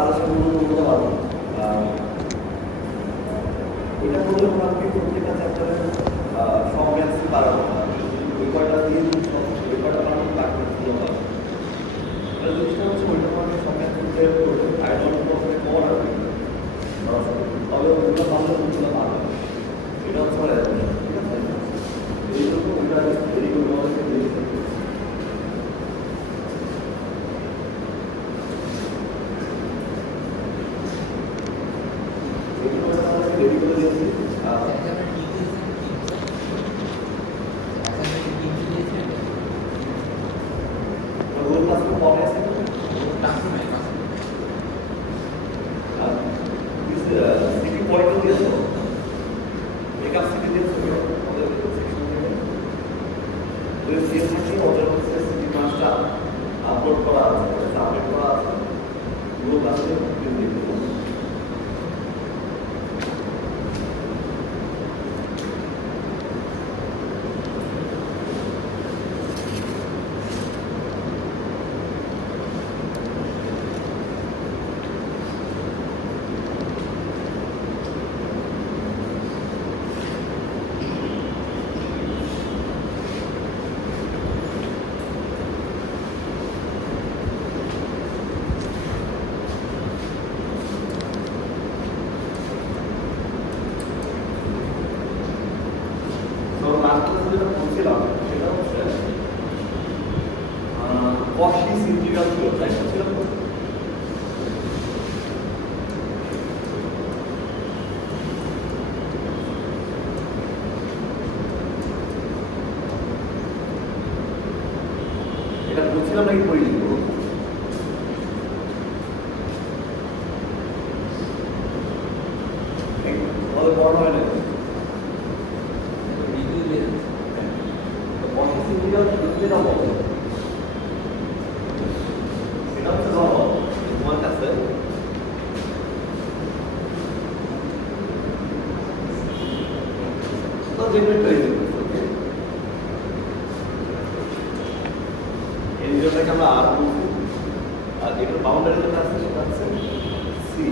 সাজেশনগুলো বলতে পারবো। এটা বললে মোটামুটি প্রত্যেকটা চ্যাপ্টারের সব ম্যাথসই পারার কথা। ওই কয়টা দিয়ে ওই কয়টা পারবো বাকি ভালো পাবো। জিনিসটা হচ্ছে ওইটা আমাকে সব ম্যাথ করতে করবে আইডল করতে পর আর তবে ওইগুলো পারলে ওইগুলো পারবে। এটা হচ্ছে আমার অ্যাডমিশন, ঠিক আছে? এই জন্য ওইটা দেরি করবো আমাদেরকে দিয়েছে। রেডি করে দিয়েছি। ওর ক্লাস তো পরে আছে সিটি পয়েন্টও দিয়েছো, মেকআপ সিটি দিয়েছো ওদের সেকশন থেকে। ওই সেম থাকি ওদের হচ্ছে সিটি মাসটা আপলোড করা আছে, সাবমিট করা আছে, পুরো ক্লাসে দেখতে পাবো। যেটা বলছিলাম সেটা হচ্ছে কশিস ইন্টিগ্রাল ছিল, তাই ছিল। এটা বলছিলাম নাকি পড়ি লিখবো? আমাদের পড়ানো হয় না। যেটা বলে সেটা হচ্ছে ধরো তোমার কাছে এই জিনিসটাকে আমরা আর বলছি, আর এটার বাউন্ডারি যেটা আছে সেটা হচ্ছে সি,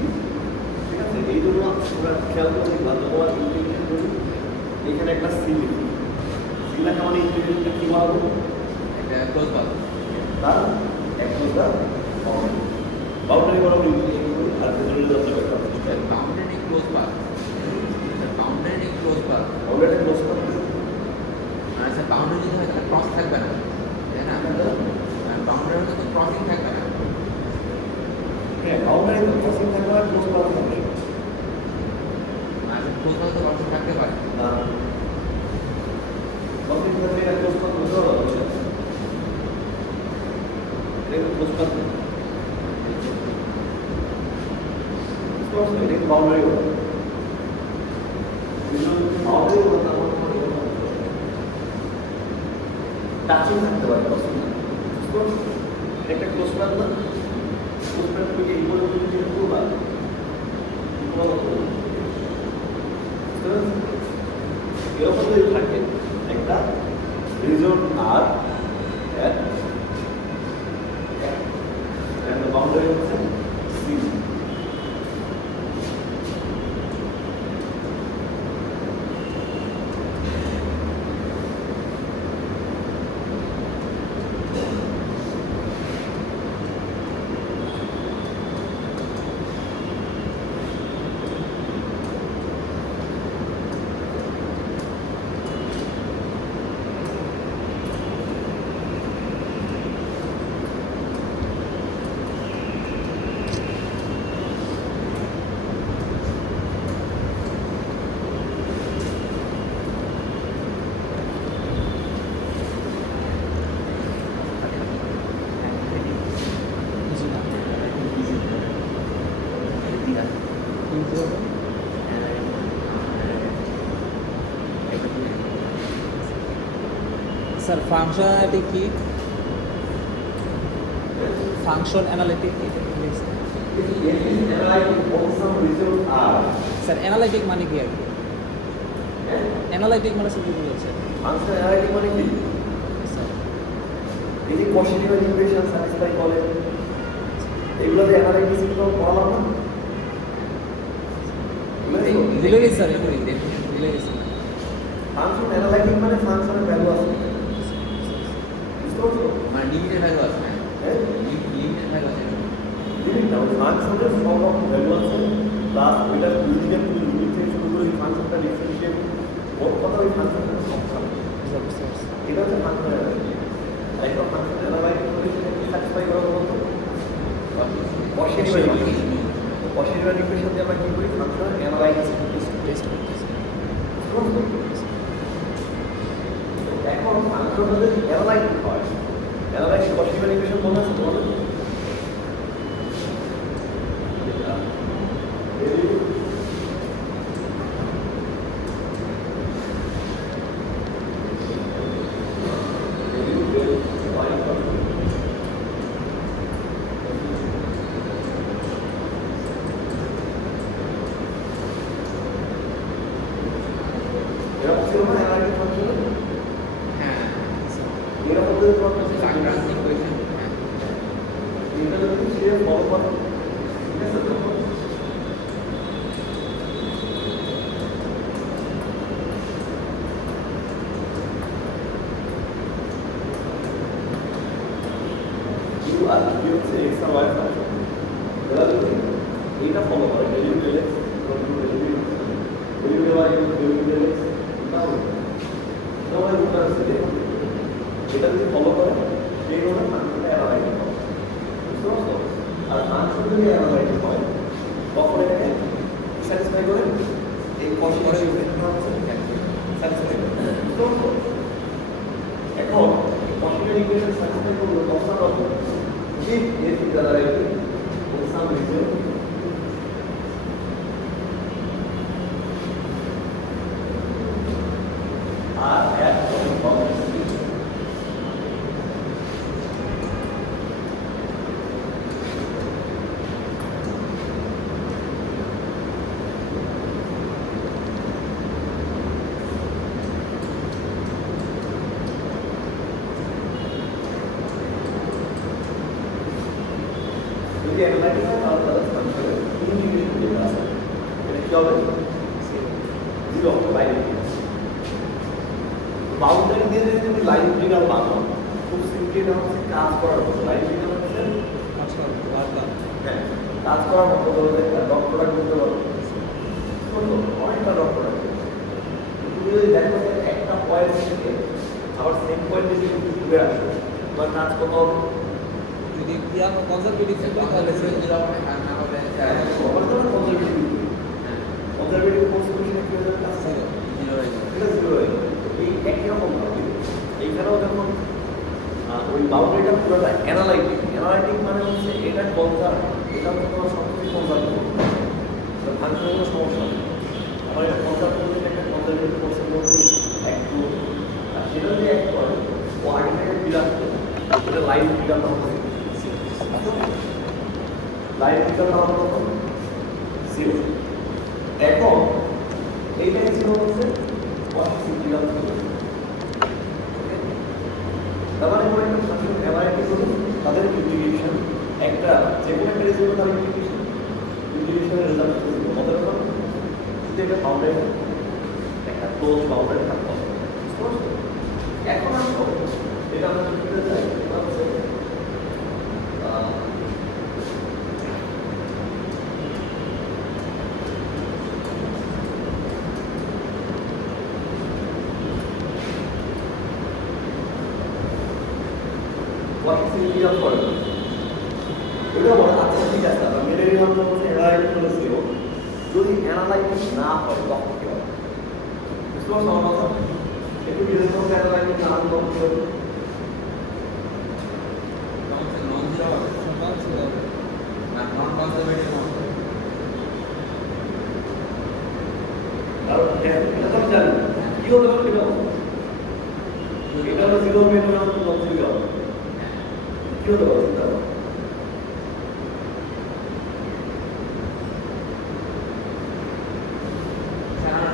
ঠিক আছে? এই জন্য আমরা খেয়াল করে দেখলাম তোমার ইন্টিগ্রেশন করি, এখানে একটা সি লিখি। সি লেখা মানে ইন্টিগ্রেশনটা কি বলা হবে? ক্লোজ পাথ, তার একদম বাউন্ডারি বরাবর ইন্টিগ্রেশন করি আর ভেতরে যাচ্ছে boundary close path, boundary close path, boundary close path. আচ্ছা বাউন্ডারি যদি হয় তাহলে ক্রস থাকবে না, তাই না? বাউন্ডারি তো ক্রসিং থাকবে না। হ্যাঁ, বাউন্ডারি তো ক্রসিং থাকবে আর ক্লোজ পাথ থাকবে। আচ্ছা ক্লোজ পাথ তো ক্রসিং থাকতে পারে না, ক্রসিং থাকলে এটা ক্লোজ পাথ হতে হবে। এটা ক্লোজ পাথ না, এটা বাউন্ডারি হবে। বাউন্ডারি হবে তার মানে টাচিং থাকতে পারে, ক্রসিং না। একটা ক্লোজ পাথ না, ক্লোজ পাথ থেকে এই পর্যন্ত যদি করবা এরকম যদি থাকে একটা রিজন আর বাউন্ডারি হচ্ছে সি। স্যার ফাংশনালিটি কি? ফাংশন অ্যানালিটিক স্যার অ্যানালাইটিক মানে কি আর কি? অ্যানালাইটিক মানে কি বলছেন? ফাংশন অ্যানালাইটিক মানে কি? স্যার এই যে কোশ্চেন ইকুয়েশন স্যাটিসফাই করে এগুলো দিয়ে অ্যানালাইটিস তো পড়া না ভুলে গেছি স্যার এগুলি ভুলে গেছি ফাংশন অ্যানালাইটিক মানে ফাংশনের ভ্যালু আছে বুঝতে পারছো মানে লিমিটেড ভ্যালু আছে না হ্যাঁ লিমিটেড ভ্যালু আছে লিমিট না ওই ফাংশনের সব রকম ভ্যালু আছে প্লাস ওইটার লজিক্যাল লিমিট থেকে শুরু করে ওই ফাংশনটা ডিফারেন্সিয়েট ওর কথা ওই ফাংশনের সমস্যা বুঝতে পারছি এটা হচ্ছে ফাংশন অ্যানালাইটিক একটা ফাংশন অ্যানালাইটিক করে সেটাকে স্যাটিসফাই করা বলতো অসীমের ইকুয়েশন দিয়ে আমরা কি করি ফাংশন অ্যানালাইটিস টেস্ট করতেছি এখন ফাংশন যদি অ্যানালাইটিক হয় অ্যানালাইটিক অসীমের ইকুয়েশন মনে আছে তোমাদের এরকম ছিল না অ্যানালাইটিক ফাংশন হ্যাঁ এরকম যদি তোমার কাছে লাগ্রাঞ্জ ইকুয়েশন হ্যাঁ এটা যদি সে ফলো করে ঠিক আছে তো ইউ আর কি হচ্ছে এক্স আর ওয়াই ফাংশন এরা যদি এইটা ফলো করে derivative x derivative y derivative x তাহলে তোমার উত্তর আছে এটা যদি ফলো করে সেই হলো ফাংশনটা অ্যানালাইটিক হবে বুঝতে পারছো আর ফাংশন যদি অ্যানালাইটিক হয় তখন এটাকে স্যাটিসফাই করে এই কনসেপ্ট স্যাটিসফাই করে বুঝতে পারছো এখন কনসেপ্ট ইকুয়েশন স্যাটিসফাই করলে তখন হবে if a is derived for some reason r at from C যদি অ্যানালাইটিক হয় তাহলে তাদের ফাংশনের ইন্টিগ্রেশন যেটা আছে এটা কি হবে জিরো হবে বাইরে বাউন্ডারি দিয়ে যদি তুমি লাইন ইন্টিগ্রাল বানাও খুব সিম্পলি এটা হচ্ছে কাজ করার মতো লাইন ইন্টিগ্রাল হচ্ছে আচ্ছা বারবার হ্যাঁ কাজ করার মতো ধরো একটা ডট প্রোডাক্ট করতে পারো অনেকটা ডট প্রোডাক্ট তুমি যদি দেখো যে একটা পয়েন্ট থেকে আবার সেম পয়েন্টে যদি তুমি ঘুরে আসো তোমার কাজ কত হবে যদি ইয়া কনজারভেটিভ থাকবে তাহলে তাহলে জিরো হবে আর না হলে কনজারভেটিভ কনসিকুয়েশন কি হয়ে যাবে জিরো হয়ে যাবে এটা জিরো হয়ে যাবে এই একই রকম ভাবে এইখানেও যখন ওই বাউন্ডারিটা পুরোটা অ্যানালাইটিক মানে হচ্ছে এটা কনজার্ভ এটা হচ্ছে তোমার সবকিছু কনজার্ভ করবে ফাংশনের কোনো সমস্যা নেই আমার এটা কনজার্ভ করতে একটা কনজারভেটিভ কোর্সের মধ্যে একটু আর সেটা যদি এক করে ও আগে থেকে বিরাট করে এটা লাইন বিরাট হবে লাইন বিরাট হবে কত জিরো এখন এইটাই ছিল হচ্ছে বিরাট তার মানে কোনো একটা ফাংশন অ্যাভারেজ করুন তাদের ইন্টিগ্রেশন একটা যে কোনো একটা রেজাল্ট তার ইন্টিগ্রেশনের রেজাল্ট করবে কত রকম যদি একটা বাউন্ডারি একটা ক্লোজ বাউন্ডারি থাকতে হবে এখন আসো এটা আমরা করতে চাই এটা হচ্ছে what is the of for এটা বড় আচ্ছা ঠিক আছে আমরা মেরে নিলাম যে হচ্ছে অ্যানালাইটিক হলো জিরো যদি অ্যানালাইটিক না হয় তখন কি হবে বুঝতে পারছো আমার কথা একটু ডিজাইন করতে অ্যানালাইটিক না হলে তখন কি হবে নন জিরো হবে না নন কনজারভেটিভ হবে কারণ এটা তো আমি জানি কি হতে পারে এটা হলো জিরো হবে এটা হলো নন জিরো হবে কি হতে পারে চিন্তা করো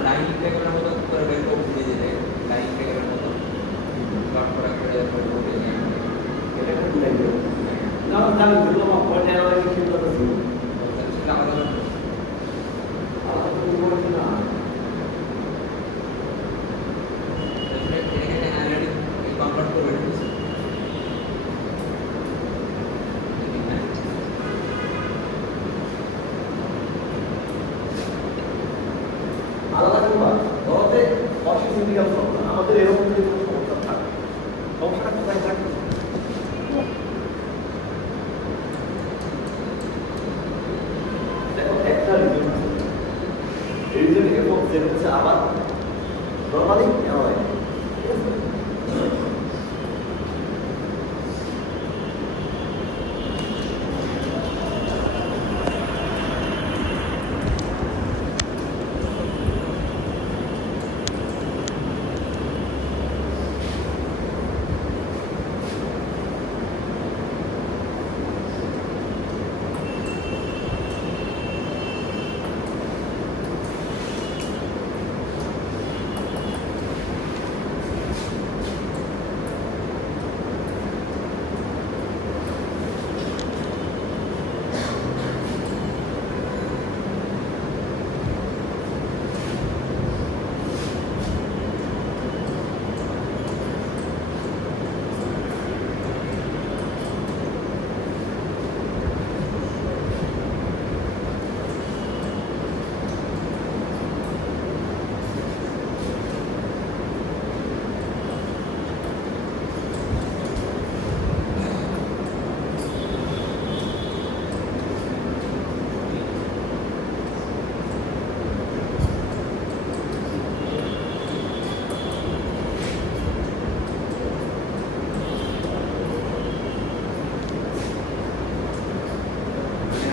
লাইন ইন্টিগ্রালের মতো করে বের করে বুঝে যেতে লাইন ইন্টিগ্রালের মতো ডট প্রোডাক্ট করে বুঝে নিয়ে এটা একটা ডিজাইন করো না জানি জিরো আমার পয়েন্ট অ্যানালাইটিক কিন্তু জিরো যেটা হচ্ছে আবার নর্মালি অ্যানালাইট, ঠিক আছে?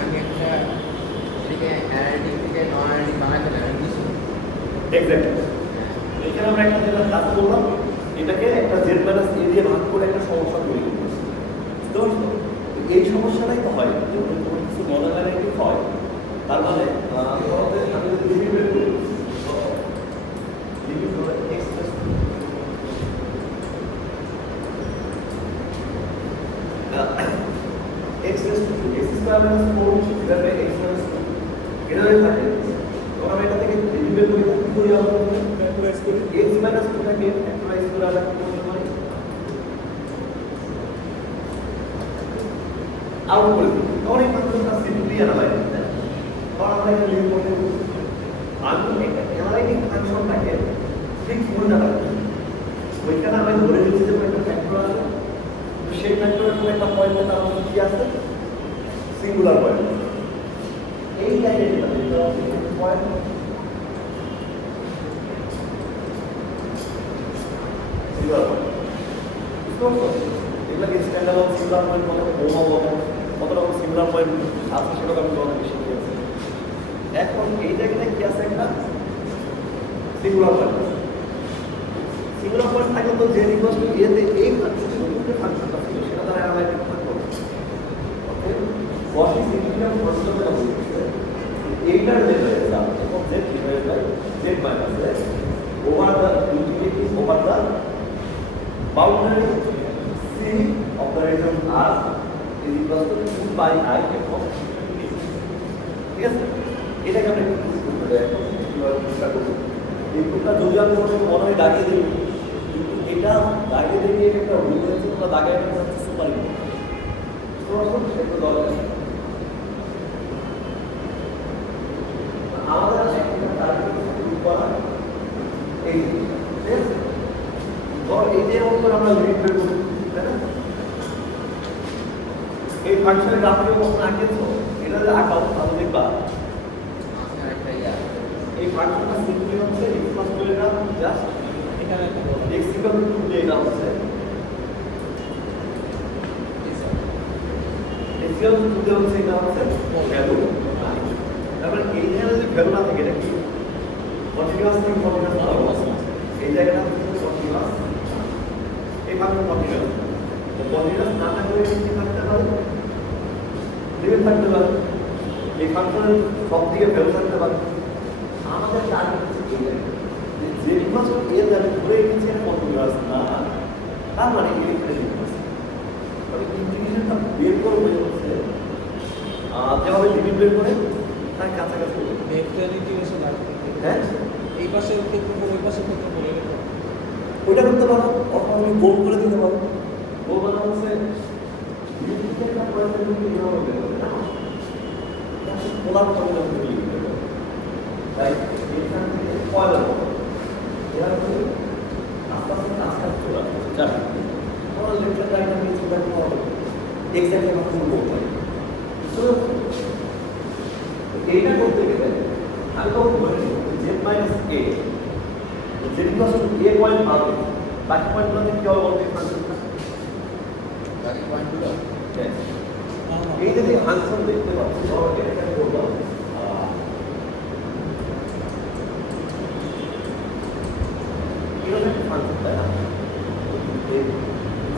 আমি একটা এদিকে অ্যানালিটিক থেকে নন অ্যানালিটিক বানাতে পারি কিছু। এক্স্যাক্টলি। এখানে আমরা একটা যেটা কাজ করলাম, এটাকে একটা জেড মাইনাস এ দিয়ে ভাগ করে একটা সমস্যা তৈরি করবো। বুঝতে পারছো? এই সমস্যাটাই তো হয়, যখন কোনো কিছু মডেল অ্যানালিটিক হয়, তার মানে আমি যদি লিমিট বের করি, লিমিট হলো x plus x plus two x square minus four এটাতে এক্স মাইনাস টু এটা যদি থাকে, তখন আমি এটা থেকে লিমিট বের করি, কি করি আমরা ফ্যাক্টরাইজ করি, এক্স মাইনাস টুটাকে ফ্যাক্টরাইজ করে আমরা কি করতে পারি, আউট করে দিই। তখন এই ফাংশনটা সিম্পলি অ্যানালাইজ করতে হয়। তখন আমরা এটা লিমিট করতে পারি। আমি অ্যানালাইটিক ফাংশনটাকে ঠিক উল্টা রাখি। ওইখানে আমি ধরে নিচ্ছি যে একটা ফ্যাক্টর আছে, তো সেই ফ্যাক্টরের কোনো একটা পয়েন্টে তার মধ্যে কি আছে, সিঙ্গুলার পয়েন্ট। এই লাইনে যেটা পয়েন্ট সিঙ্গুলার পয়েন্ট, বুঝতে পারছো? এগুলোকে স্ট্যান্ডার্ড সিঙ্গুলার পয়েন্ট বলে, বোমা বলে, কত রকম সিঙ্গুলার পয়েন্ট আছে সেটা আমি তোমাদের বেশি শিখিয়েছি। এখন এই জায়গাটা কি আছে, একটা সিঙ্গুলার পয়েন্ট। সিঙ্গুলার পয়েন্ট থাকলে তো যে ইকুয়াল টু এতে এই যে ফাংশনটা ছিল সেটা দ্বারা অ্যানালাইজ করতে হবে। ওকে, কসি সিগনিফিক্যান্ট ফাংশনটা বলছে এইটার যেটা এক্সাম এবং z divided by Z minus x over the integrating over the boundary C of the region R is equal to 2 by I এবং ঠিক আছে। এটাকে আমরা একটু করতে দেয় চেষ্টা করব। এই কোনটা যদি আমি মনে হয় দাগিয়ে দিই, কিন্তু এটা দাগিয়ে দিয়ে একটা ভুল হয়েছে, তোমরা দাগিয়ে একটা হচ্ছে সুপার একটু দরকার। আমাদের আছে একটা টার্গেট করা এই ঠিক আছে। ধর এই যে উপর আমরা লিমিট বের করি, তাই না? এই ফাংশনের গ্রাফকে কখন আঁকেছো, এটা যদি আঁকাও তাহলে দেখবা একটা ইয়া এই ফাংশনটা সিম্পলি হচ্ছে x প্লাস 2 এর গ্রাফ, জাস্ট এখানে একটা বড় x ইকুয়াল টু 2 দিয়ে এটা হচ্ছে x ইকুয়াল টু 2 দিয়ে হচ্ছে এটা হচ্ছে ভ্যালু। তারপরে এই জায়গায় যদি ভ্যালু না থাকে, এটা কি কন্টিনিউয়াস থেকে কন্টিনিউয়াস হবে, এই জায়গাটা হচ্ছে কন্টিনিউয়াস, এই ফাংশন কন্টিনিউয়াস। তো কন্টিনিউয়াস না থাকলে কি থাকতে পারে, লিমিট থাকতে পারে, এই ফাংশনের সব দিকে ভ্যালু থাকতে পারে। আমাদের টার্গেট হচ্ছে যে মাত্র এর দ্বারা ধরে গেছে কন্টিনিউয়াস না, তার মানে এখানে লিমিট। তবে ইন্টিগ্রেশনটা বের করবো হচ্ছে যেভাবে লিমিট বের করে তার কাছাকাছি হবে। ভেক্টর ইন্টিগ্রেশন আর হ্যাঁ, এই পাশে ক্ষেত্রফল ওই পাশে ক্ষেত্রফল এরকম ওইটা করতে পারো, অথবা তুমি গোল করে দিতে পারো। গোল মানে হচ্ছে লিমিট থেকে একটা পয়েন্ট তুমি এভাবে বের করবে না, পোলার ফর্মুলা থেকে লিমিট বের করবে। তাই এখান থেকে পয়লার হবে, এরা হচ্ছে আস্তে আস্তে কাছাকাছি চলে আসবে। জানো তোমার লেকচার ডায়াগ্রাম নিয়ে চিন্তা করতে হবে, এক্স্যাক্টলি আমরা করবো। এইটা করতে গেলে আমি তখন ধরে নিব Z minus A Z equal to A point পাবে বাকি পয়েন্টগুলোতে কি হবে বলতে ফাংশনটা বাকি পয়েন্টগুলো এই যে ফাংশন দেখতে পাচ্ছি ধরো এটাকে বললাম এরকম একটা ফাংশন তাই না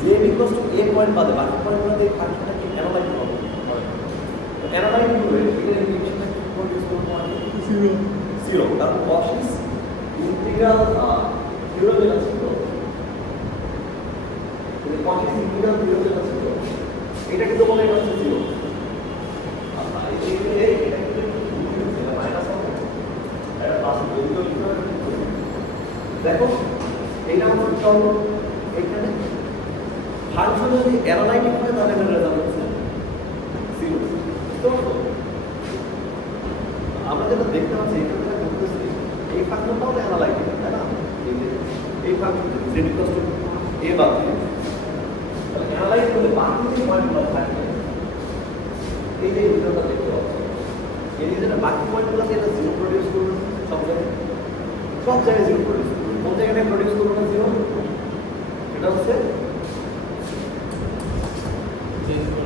Z equal to A point পাবে বাকি পয়েন্টগুলোতে এই ফাংশনটা কি অ্যানালাইজ হবে তো অ্যানালাইজ করবে এটা ইকুয়েশনটা কি প্রডিউস করব মানে জিরো কারণ cos is ইন্টিগ্রাল জিরো যেটা ছিল এই cos is ইন্টিগ্রাল জিরো যেটা ছিল এটা কিন্তু বলে এটা হচ্ছে জিরো এটা কিন্তু মাইনাস হবে এটা প্লাস দেখো এইটা আমার কি হলো এখানে ফাংশন যদি অ্যানালাইটিক হয় তাহলে এর রেজাল্ট হচ্ছে জিরো তো আমরা যেটা দেখতে পাচ্ছি এখানে যেটা করতেছি এই ফাংশনটাও অ্যানালাইটিক তাই না এই function z equal to a বাদ দিয়ে তাহলে অ্যানালাইজ করলে বাকি যে পয়েন্টগুলো থাকে এই যে ভিডিওটা দেখতে পাচ্ছি এই যে যেটা বাকি পয়েন্টগুলোতে এটা জিরো প্রডিউস করবে সব জায়গায় জিরো প্রডিউস করবে কোন জায়গায় প্রডিউস করবে না জিরো এটা হচ্ছে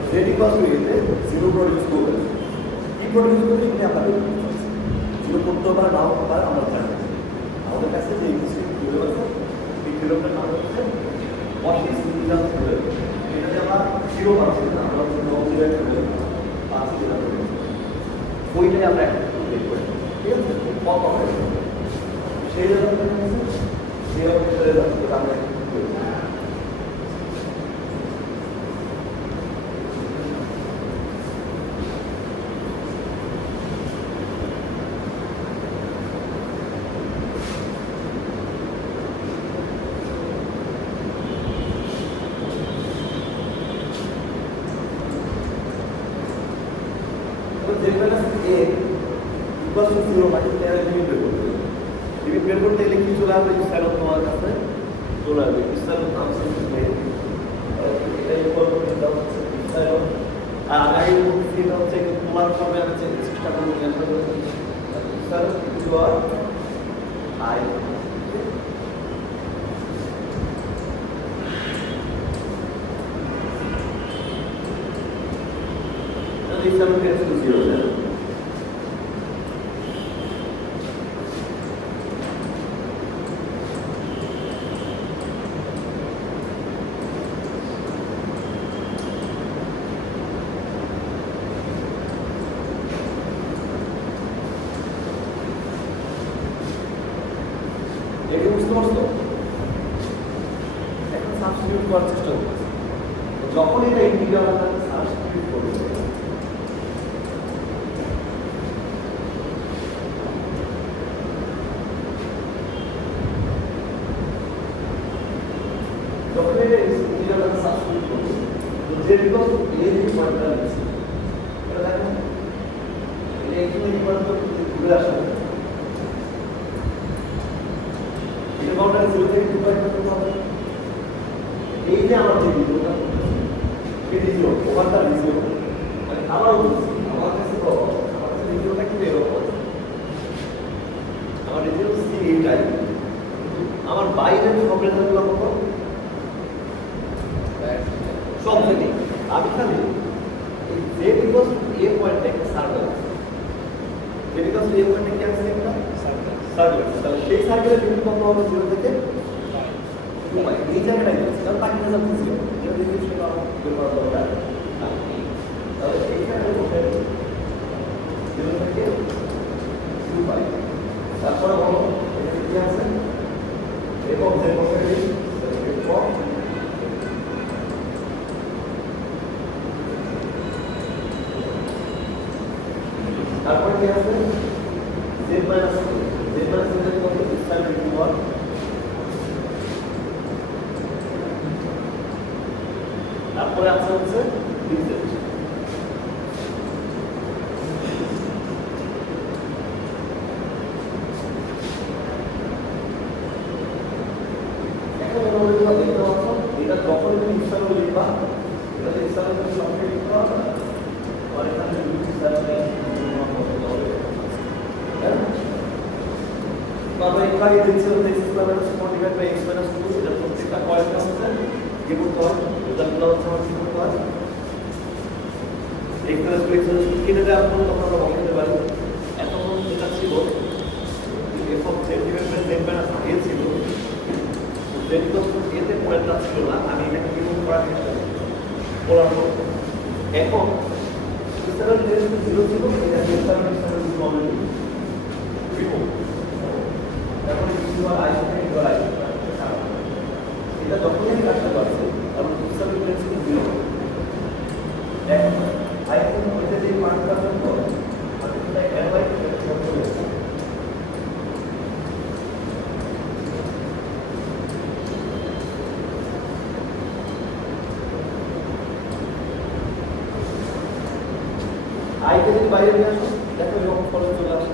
z ইকুয়াল টু a তে জিরো প্রডিউস করবে কি প্রডিউস করবে সেটা আমরা দেখতে পাচ্ছি জিরো করতে পারে নাও করতে পারে আমরা জানি আমাদের কাছে যে ইকুয়েশন খুঁজে পাচ্ছি এই ফিলোমের নাম হচ্ছে অসিস ইন্টিগ্রাল থিওরেম এটাতে আমরা জিরো পাচ্ছি না আমরা নন জিরো থিওরেম পাচ্ছি না ওইটাই আমরা একটা বের করি ঠিক আছে কত হয় সেই রেজাল্ট সেই রেজাল্ট আমরা z minus a equals to 0 মানে এর লিমিট বের করতে হবে লিমিট বের করতে গেলে কি চলে আসবে ইপসিলন তোমার কাছে চলে আসবে ইপসিলন ফাংশন নেই এটা ইকুয়াল টু এটা হচ্ছে ইপসিলন আর আগে সেটা হচ্ছে তোমার ফর্মে আমি চেষ্টা করব ক্যালকুলেট করতে epsilon to R I epsilon tends to 0 এটা বুঝতে পারছো এখন সাবস্টিটিউট করার চেষ্টা করছি যখন এটা ইন্টিগ্রাল আকারে সাবস্টিটিউট করবে যখন এটা ইন্টিগ্রাল আকারে সাবস্টিটিউট করবে তো যে বিকজ এর যে পয়েন্টটা আছে এটা দেখো এটা এখানে ইকুয়াল টু ঘুরে আসবে বাউন্ডারি জিরো থেকে 2 পয়েন্ট করতে হবে এই যে আমার যে বিন্দুটা এটা জিরো ওভারটা জিরো মানে আমার বলছি আমার কাছে তো আমার কাছে জিরোটা কি এরকম আছে আমার জিরো সি এইটাই আমার বাইরের সব রেজাল্টগুলো কত সব জানি আমি খালি এই জেড ইকুয়ালস টু এ পয়েন্টে একটা সার্কেল আছে জেড ইকুয়ালস টু এ পয়েন্টে কি আছে একটা সার্কেল তাহলে সেই সার্কেলের লিমিট কত হবে 0 থেকে 2 পাই এই জায়গাটাই আছে কারণ বাকি রেজাল্ট 0 এটা দিয়ে সেটা বের করা দরকার তাহলে এইখানে বসে 0 থেকে 2 পাই তারপরে বলো এখানে কি আছে এবং যে বসে দিই এরপর তারপরে কি আছে z minus z minus এর কত স্কয়ার ইনটু 1 তারপরে আছে হচ্ছে dz এখন আমরা দেখতে পাচ্ছি এটা যখন তুমি ইনস্টল লিখবা এটা ইনস্টল করতে সবকে লিখতে হবে আর এখানে দুটো স্কয়ার আমরা একটু আগে দেখছিলাম যে x square minus 4 divide by x minus 2 এটা প্রত্যেকটা পয়েন্ট আছে যে করতে হয় রেজাল্টগুলো হচ্ছে আমার কি করতে হয় x plus two x minus 2 কেটে দেওয়ার পর তখন আমরা বসাতে পারি এতক্ষণ যেটা ছিল F of Z divide by Z minus A ছিল জেড ইকুয়ালস টু এতে পয়েন্টটা ছিল না আমি এটাকে রিমুভ করার চেষ্টা করি বলার পর এখন সেভেন রেজ টু 0 ছিল এটা সেভেন অলরেডি রিমুভ তারপরে কিছু আর আই থেকে ডর আই এটা যখনই আমি কাজটা করছি তখন সেভেন রেজ টু 0 এখন আই থেকে এটা যে পার্টটা করব আমি এটা এলওয়াই থেকে করতে হবে আই কে যদি বাইরে নিয়ে আসো দেখো এরকম ফলো চলে আসে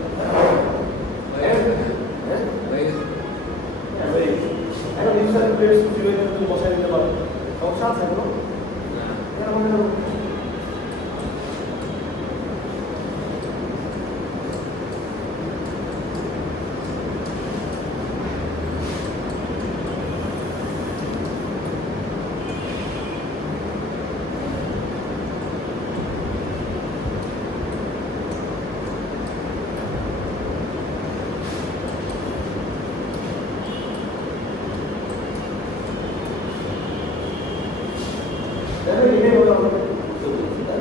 এখন ইনসাইড প্লেস জিরো এখানে তুমি বসাই দিতে পারো সমস্যা আছে কোনো কেন মনে করো দেখো এটাই হলো আমাদের উত্তর বলছি তাই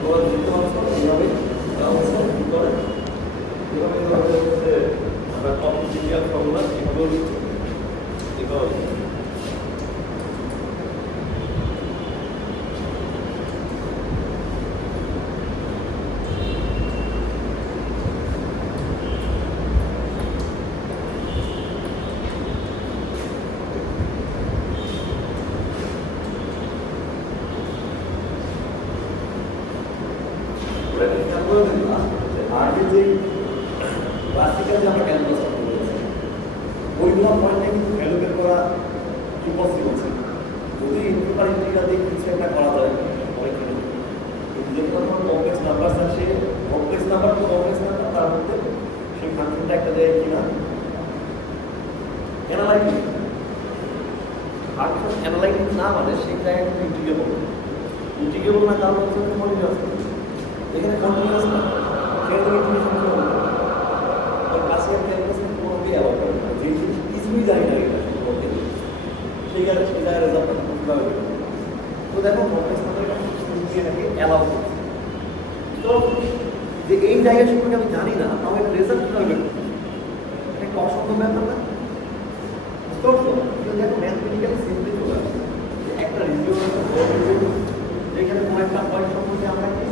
তোমরা দেখতে পাচ্ছ এইভাবে অবস্থা কি করে এভাবে হচ্ছে আমরা কম্পিউটার ফর্মুলা এভাবে এভাবে আগে যে ক্লাসিক্যাল যে আমরা ক্যালকুলাসটা করেছি ওইগুলো পয়েন্টে কিন্তু ভ্যালুকেট করা ইম্পসিবল ছিল যদি ইন্টিগ্রাল ইন্টিগ্রাল দিয়ে কিছু একটা করা যায় অনেক কিন্তু যদি কোনো কমপ্লেক্স নাম্বার আসে কমপ্লেক্স নাম্বার তো কমপ্লেক্স নাম্বার তার মধ্যে সেই ফাংশনটা একটা দেয় কিনা অ্যানালাইটিক ফাংশন অ্যানালাইটিক না মানে সেই জায়গায় কিন্তু ইন্টিগ্রেবল না কারণ হচ্ছে কন্টিনিউয়াস এখানে কন্টিনিউয়াস না সেখানে তুমি শুনছো ওই ক্লাসিক্যাল ক্যালকুলাসের কোনো কি অ্যালাউ করে না যে জিনিস কিছুই জানি না এটা সম্পর্কে সেই জায়গায় রেজাল্টটা কীভাবে বেরোবে তো দেখো কমপ্লেক্স নাম্বারের কাছে এটাকে অ্যালাউ করছে তো যে এই জায়গা সম্পর্কে আমি জানি না আমার এটা রেজাল্ট কীভাবে বেরোবে এটা একটা অসম্ভব ব্যাপার না বুঝতে পারছো দেখো ম্যাথমেটিক্যালি সিম্পলি চলে আসছে একটা রিজিওন যেখানে কয়েকটা পয়েন্ট সম্পর্কে আমরা কি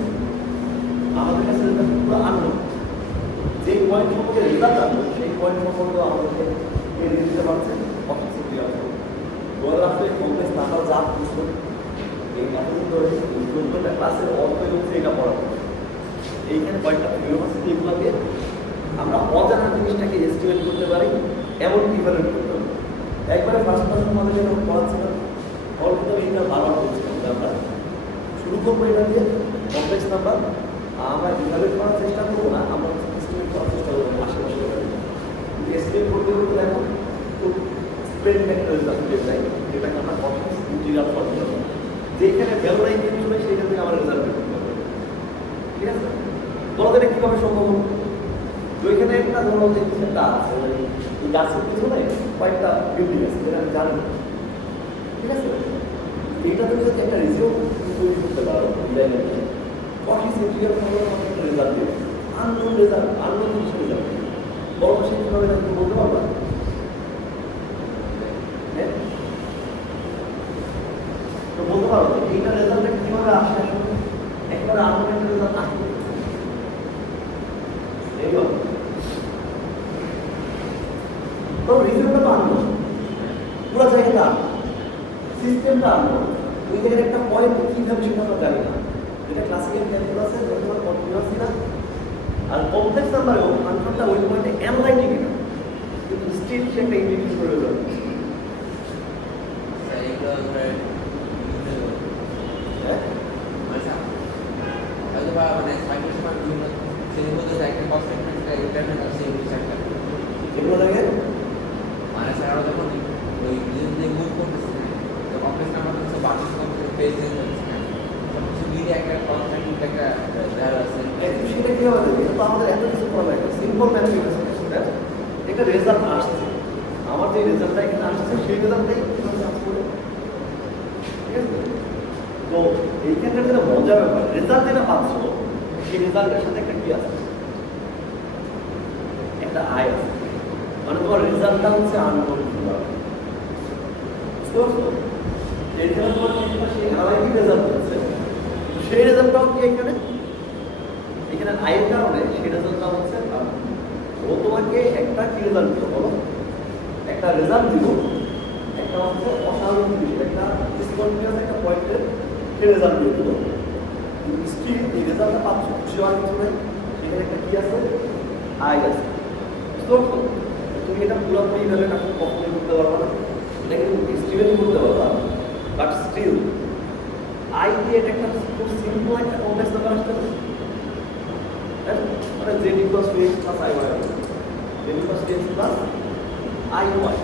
আমাদের কাছে পুরো আনলো যেই পয়েন্ট সম্পর্কে রেজাল্ট আনলো সেই পয়েন্ট সম্পর্কে আমাদেরকে এড়িয়ে দিতে পারছে অফিসে দিয়ে আসলো ধরে রাখলে কমপ্লেক্স নাম্বার যা বুঝলো এই এতদিন ধরে এই 14টা ক্লাসের অল্পই হচ্ছে এটা পড়ানো এইখানে কয়েকটা থিওরি আছে যেগুলোকে আমরা অজানা জিনিসটাকে এস্টিমেট করতে পারি এমন ইভালুয়েট করতে পারি একবারে ফার্স্ট ক্লাসের মধ্যে যখন পড়াচ্ছিলাম অল্প তো এইটা বারবার বলছিলাম যে আমরা শুরু করবো এটা দিয়ে কমপ্লেক্স নাম্বার আমরা ইভালুয়েট করার চেষ্টা করবো না আমরা এস্টিমেট করার চেষ্টা করবো আশেপাশে এস্টিমেট করতে করতে এখন খুব স্প্রেড মেকানিজম পেয়ে যাই যেটাকে আমরা কমপ্লেক্স ইন্টিগ্রাল ফর্মুলা যেখানে ভ্যালু নাই কিন্তু নেই সেইখান থেকে আমরা রেজাল্ট বের করতে পারবো ঠিক আছে তোমাদের কীভাবে সম্ভব হবে তো এখানে একটা ধরো যে কিছু একটা আছে এই গাছের পিছনে কয়েকটা বিল্ডিং আছে যেটা আমি জানি না ঠিক আছে এইটা তুমি যদি একটা রিজিও তৈরি করতে পারো অফিস ইন্টিগ্রাল ফর্মুলা আমাকে একটা রেজাল্ট দেবে আননোন রেজাল্ট আননোন জিনিসের রেজাল্ট বড় সে কীভাবে তুমি বলতে পারবা হ্যাঁ তো বলতে পারো এই তো আনবো, পুরো জায়গাটা আনবো, সিস্টেমটা আনবো, ওই জায়গায় একটা পয়েন্ট কীভাবে সেটা আমরা জানি না। যেটা ক্লাসিক্যাল ক্যালকুলাসে যখন কন্টিনিউয়াস না, আর কমপ্লেক্স নাম্বারেও ফাংশনটা ওই পয়েন্টে অ্যানালাইটিক না, কিন্তু স্টিল সে একটা ইন্ডিকেট করে যাবে। এইগুলো ধরে হ্যাঁ, হয়তো বা মানে সাইকেল সময় বিভিন্ন শ্রেণীর মধ্যে একটা কনসেন্ট্রেটটা ইন্টারনেট আছে ইংলিশ একটা এগুলো দেখে মানে স্যার আমরা যখন ওই নিজে মুভ করতেছি তো কমপ্লেক্স নাম্বার হচ্ছে বাকি কমপ্লেক্স পেজ চেঞ্জ হচ্ছে না সব কিছু মিলে একটা কনস্ট্যান্ট একটা দেওয়া আছে একটু সেটা কি হবে, এটা তো আমাদের এত কিছু করা লাগে, সিম্পল ম্যাথমেটিক্স, একটা রেজাল্ট আসছে, আমার যে রেজাল্টটা এখানে আসছে সেই রেজাল্টটাই সার্চ করে, ঠিক আছে? তো এইখানটা যেটা মজার ব্যাপার, রেজাল্ট যেটা পাচ্ছ সেই রেজাল্টের সাথে একটা কি আছে, একটা আয় আছে, মানে তোমার রেজাল্টটা হচ্ছে আননোন। এইখানে তোমার সেই অ্যানালাইটিক রেজাল্ট হচ্ছে, সেই রেজাল্টটাও কি এখানে এখানে আয়ের কারণে সেই রেজাল্টটা হচ্ছে ও তোমাকে একটা কি রেজাল্ট দিল বলো, একটা রেজাল্ট দিব, একটা হচ্ছে অসাধারণ জিনিস, একটা ডিসকন্টিনিউয়াস একটা পয়েন্টের সে রেজাল্ট দিয়ে দিল, স্টিল এই রেজাল্টটা পাচ্ছ খুশি হওয়ার কিছু নেই, সেখানে একটা কি আছে, আয় আছে। তো তুমি এটা পুরোপুরি এইভাবে এখন কখনোই করতে পারবো না, এটা কিন্তু স্টিলেরই করতে পারবা, বাট স্টিল আই দিয়ে এটা একটা খুব সিম্পল একটা কমপ্লেক্স নাম্বার আসতে পারে, মানে z equals to x plus i y, z equals to x plus i y,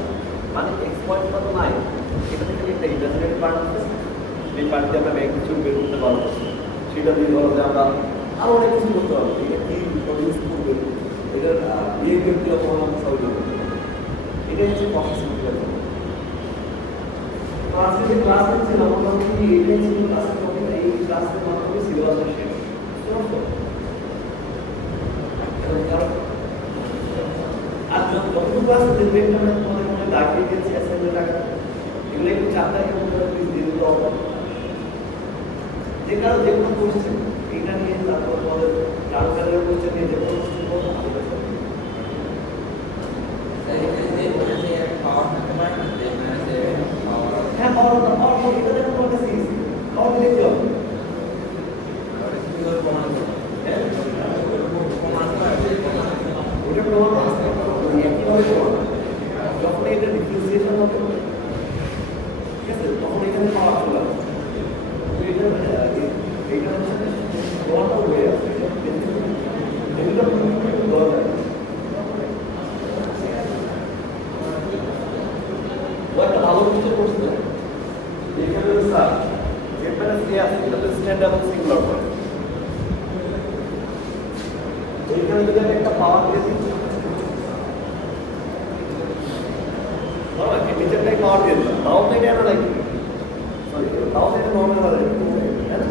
মানে x পয়েন্ট কত নাই, এটা থেকে একটা ইমাজিনারি পার্ট আছে, এই পার্ট দিয়ে আমরা ম্যাগনিটিউড বের করতে পারবো, সেটা দিয়ে ধরো যে আমরা আরো অনেক কিছু করতে পারবো, এটা কি প্রডিউস করবে, এটার বিহেভিয়ার কীরকম আমরা সলভ করতে পারবো, এটাই হচ্ছে প্রসেস সিম্পল। আজকে যে ক্লাস হচ্ছিল মোটামুটি এইটাই ছিল ক্লাসের টপিক, এই ক্লাসের মাধ্যমে সিলেবাসটা শেষ আর যতটুকু আছে যে ব্রেকটা আমি তোমাদের মনে দাগিয়ে দিয়েছি অ্যাসাইনমেন্ট আকারে, এগুলো একটু চ্যাপ্টারের মধ্যে প্লিজ দিয়ে দিতে হবে, যে কারো যে কোনো কোশ্চেন এইটা নিয়ে, তারপর তোমাদের ট্রান্সফারের কোশ্চেন নিয়ে যে কোনো কোশ্চেন করবো আমাদের সাথে। হ্যাঁ, পাওয়ার এটা দেখো তোমার কাছে ইজি, পাওয়ার দেখতে হবে। ওটা প্রমাণ আছে, একইভাবে প্রমাণ, যখন এটা ডিফারেন্সিয়েশন হবে, ঠিক আছে, তখন এখানে পাওয়ার চলে আসবে, এইটা হচ্ছে প্রমাণটা হয়ে আছে, এগুলো দরকার। ও একটা ভালো কিছু করছে, এখানে স্যার যেখানে সে আছে এটা তো স্ট্যান্ড এবং সিঙ্গুলার পয়েন্ট, এইখানে যদি আমি একটা পাওয়ার দিয়ে দিই, নিচেরটাই পাওয়ার দিয়ে দিলাম, তাও তো এটা অ্যানালাইটিক, সরি তাও তো এটা নর্মাল অ্যানালাইটিক, তাই না?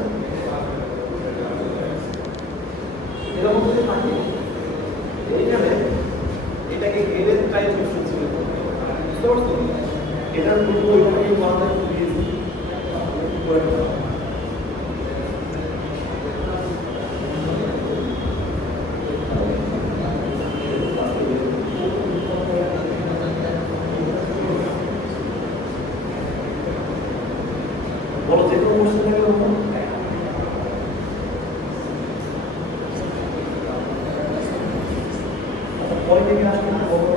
এরকম যদি থাকে এইখানে এটাকে এর টাইপ ডিফারেন্স বুঝতে পারছো, এটার পুরো এটাকে বলা যায় খুব ইজি করে দেওয়া। বলো যে কোনো কোশ্চেন থাকে বলো, পরে থেকে আসলে বলো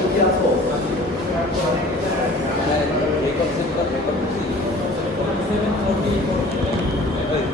এখন কি আছো? মানে রেকর্ড সেট রেকর্ড 4740